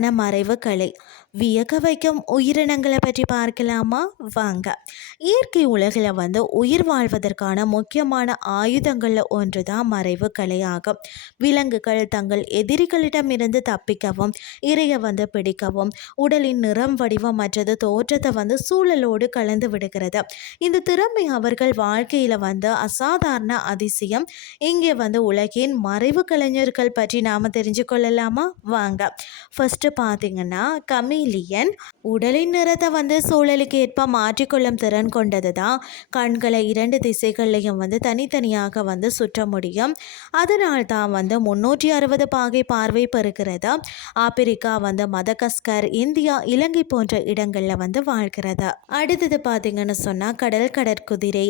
முக்கியமான மறைவு கலை. வியக்க வைக்கும் உயிரினங்களை பற்றி பார்க்கலாமா? வாங்க. இயற்கை உலகில் உயிர் வாழ்வதற்கான முக்கியமான ஆயுதங்களில் ஒன்று தான் மறைவு கலையாகும். விலங்குகள் தங்கள் எதிரிகளிடமிருந்து தப்பிக்கவும் இரையை பிடிக்கவும் உடலின் நிறம் வடிவம் மற்றது தோற்றத்தை சூழலோடு கலந்து விடுகிறது. இந்த திறமை அவர்கள் வாழ்க்கையில் அசாதாரண அதிசயம். இங்கே உலகின் மறைவு கலைஞர்கள் பற்றி நாம் தெரிஞ்சு கொள்ளலாமா? வாங்க. ஃபர்ஸ்ட் பார்த்தீங்கன்னா கமீலியன். உடலின் நிறத்தை சூழலுக்கு ஏற்ப மாற்றிக்கொள்ளும் திறன் கொண்டது தான். கண்களை 2 திசைகள்லையும் தனித்தனியாக சுற்ற முடியும். அதனால் தான் 360 பாகை பார்வை பெறுகிறது. ஆப்பிரிக்கா மதகஸ்கர், இந்தியா, இலங்கை போன்ற இடங்களில் வாழ்கிறது. அடுத்தது பார்த்தீங்கன்னு சொன்னால் கடற்குதிரை.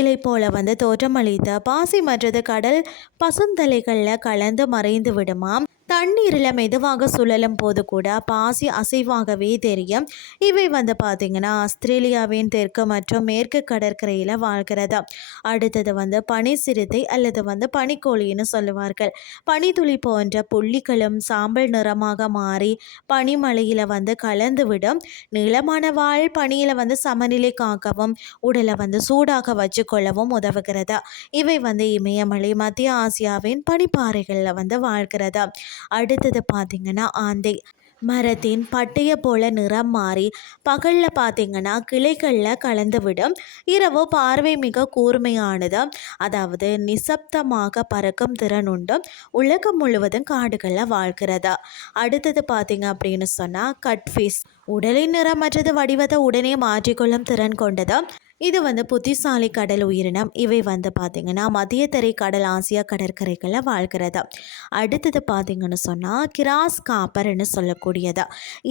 இலை போல தோற்றமளித்த பாசி மற்றது கடல் பசுந்தலைகளில் கலந்து மறைந்து விடுமாம். தண்ணீரில் மெதுவாக சுழலும் போது கூட பாசி அசைவாகவே தெரியும். இவை பார்த்திங்கன்னா ஆஸ்திரேலியாவின் தெற்கு மற்றும் மேற்கு கடற்கரையில் வாழ்கிறது. அடுத்தது பனி சிறுத்தை அல்லது பனிக்கோழின்னு சொல்லுவார்கள். பனித்துளி போன்ற புள்ளிகளும் சாம்பல் நிறமாக மாறி பனிமலையில் கலந்துவிடும். நீளமான வாள் பனியில் சமநிலை காக்கவும் உடலை சூடாக வச்சுக்கொள்ளவும் உதவுகிறது. இவை இமயமலை, மத்திய ஆசியாவின் பனிப்பாறைகளில் வாழ்கிறது. அடுத்தது பார்த்திங்கன்னா ஆந்தை. மரத்தின் பட்டையை போல நிறம் மாறி பகலில் பார்த்திங்கன்னா கிளைகளில் கலந்துவிடும். இரவு பார்வை மிக கூர்மையானது, அதாவது நிசப்தமாக பறக்கும் திறன் உண்டு. உலகம் முழுவதும் காடுகளில் வாழ்கிறது. அடுத்தது பார்த்திங்க அப்படின்னு சொன்னால் கட்ஃபிஷ். உடலின் நிறம் மற்றது வடிவத்தை உடனே மாற்றிக்கொள்ளும் திறன் கொண்டது. இது புத்திசாலி கடல் உயிரினம். இவை பார்த்திங்கன்னா மத்திய தரை கடல், ஆசியா கடற்கரைகளில் வாழ்கிறது. அடுத்தது பார்த்திங்கன்னு சொன்னால் கிராஸ் காப்பர்னு சொல்லக்கூடியது.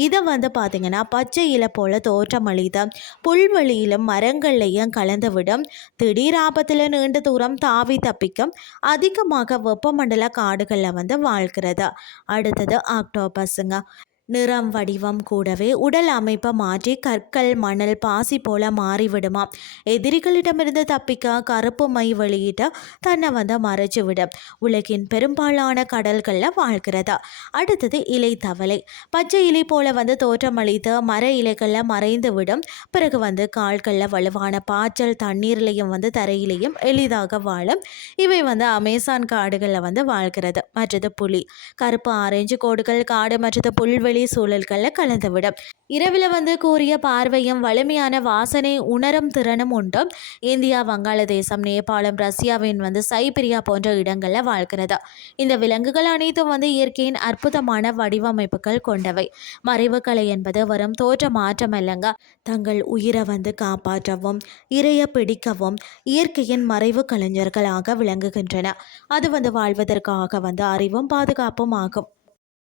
இதை பார்த்திங்கன்னா பச்சை இலை போல தோற்றமளித்த புல்வெளியிலும் மரங்கள்லையும் கலந்து விடும். திடீர் ஆபத்தில் நீண்ட தூரம் தாவி தப்பிக்கும். அதிகமாக வெப்பமண்டல காடுகளில் வாழ்கிறது. அடுத்தது ஆக்டோபஸுங்க. நிறம் வடிவம் கூடவே உடல் அமைப்பை மாற்றி கற்கள், மணல், பாசி போல மாறிவிடுமா. எதிரிகளிடமிருந்து தப்பிக்க கருப்பு மை வெளியிட்டு தன்னை மறைச்சு விடும். உலகின் பெரும்பாலான கடல்களில் வாழ்கிறது. அடுத்தது இலை தவளை. பச்சை இலை போல தோற்றமளித்து மர இலைகளில் மறைந்து விடும். பிறகு கால்களில் வலுவான பாய்ச்சல், தண்ணீர்லையும் தரையிலையும் எளிதாக வாழும். இவை அமேசான் காடுகளில் வாழ்கிறது. மற்றது புலி. கருப்பு ஆரஞ்சு கோடுகள் காடு மற்றது புல்வெளி சூழல்களில் கலந்துவிடும். இரவில் கூறிய பார்வையும் வலிமையான வாசனை உணரும் திறனும் உண்டு. இந்தியா, வங்காளதேசம், நேபாளம், ரஷ்யாவின் சைபீரியா போன்ற இடங்களில் வாழ்கிறது. இந்த விலங்குகள் அனைத்தும் இயற்கையின் அற்புதமான வடிவமைப்புகள் கொண்டவை. மறைவு கலை என்பது வரும் தோற்ற மாற்றம் அல்லங்க. தங்கள் உயிரை காப்பாற்றவும் இரைய பிடிக்கவும் இயற்கையின் மறைவு கலைஞர்களாக விளங்குகின்றன. அது வாழ்வதற்காக அறிவும் பாதுகாப்பும் ஆகும்.